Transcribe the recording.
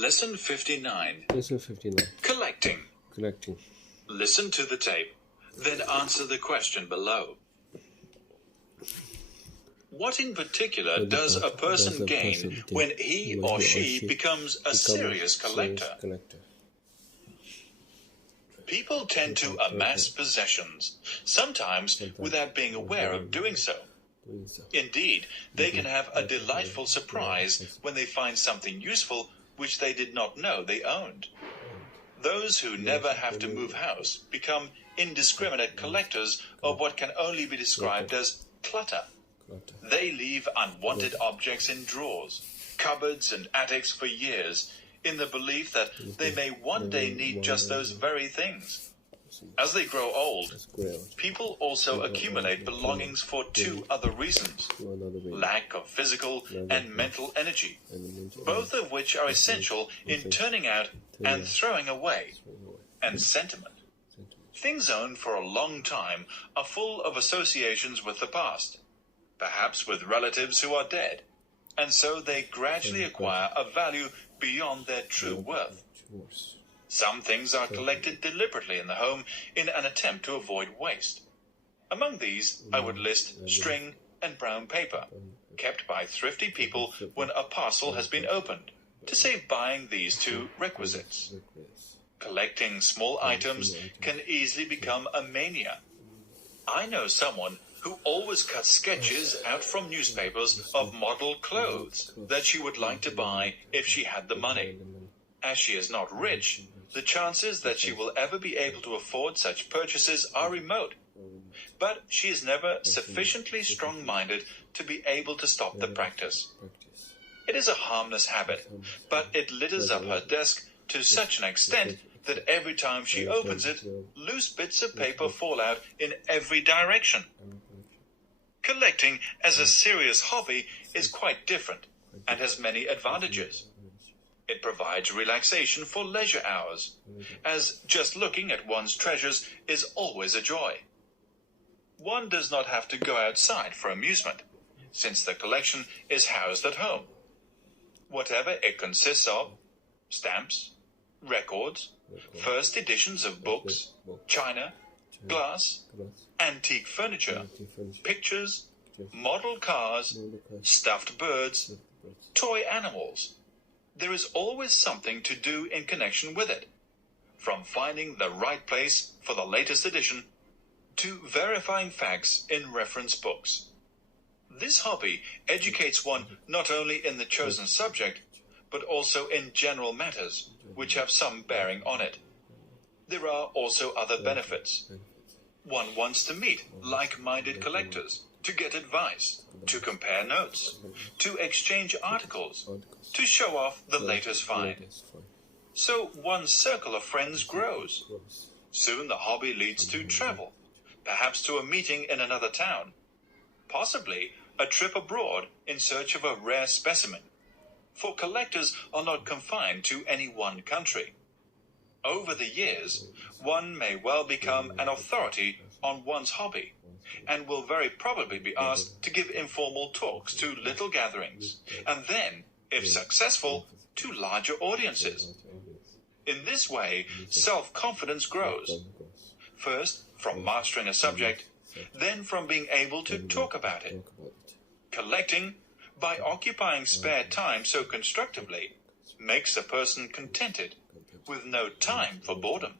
Lesson 59. Lesson 59. Collecting. Collecting. Listen to the tape, then answer the question below. What in particular does a person gain when he or she becomes a serious collector? People tend to amass possessions, sometimes without being aware of doing so. Indeed, they can have a delightful surprise when they find something useful which they did not know they owned. Those who never have to move house become indiscriminate collectors of what can only be described as clutter. They leave unwanted objects in drawers, cupboards, and attics for years, in the belief that they may one day need just those very things. As they grow old, people also accumulate belongings for two other reasons: lack of physical and mental energy, both of which are essential in turning out and throwing away, and sentiment. Things owned for a long time are full of associations with the past, perhaps with relatives who are dead, and so they gradually acquire a value beyond their true worth. Some things are collected deliberately in the home in an attempt to avoid waste. Among these, I would list string and brown paper, kept by thrifty people when a parcel has been opened, to save buying these two requisites. Collecting small items can easily become a mania. I know someone who always cuts sketches out from newspapers of model clothes that she would like to buy if she had the money. As she is not rich, the chances that she will ever be able to afford such purchases are remote. But she is never sufficiently strong-minded to be able to stop the practice. It is a harmless habit, but it litters up her desk to such an extent that every time she opens it, loose bits of paper fall out in every direction. Collecting as a serious hobby is quite different and has many advantages. It provides relaxation for leisure hours, as just looking at one's treasures is always a joy. One does not have to go outside for amusement, since the collection is housed at home. Whatever it consists of, stamps, records, first editions of books, china, glass, antique furniture, pictures, model cars, stuffed birds, toy animals. There is always something to do in connection with it, from finding the right place for the latest edition to verifying facts in reference books. This hobby educates one not only in the chosen subject, but also in general matters which have some bearing on it. There are also other benefits. One wants to meet like-minded collectors, to get advice, to compare notes, to exchange articles, to show off the latest find. So one's circle of friends grows. Soon the hobby leads to travel, perhaps to a meeting in another town, possibly a trip abroad in search of a rare specimen. For collectors are not confined to any one country. Over the years, one may well become an authority on one's hobby, and will very probably be asked to give informal talks to little gatherings, and then, if successful, to larger audiences. In this way, self-confidence grows, first from mastering a subject, then from being able to talk about it. Collecting, by occupying spare time so constructively, makes a person contented, with no time for boredom.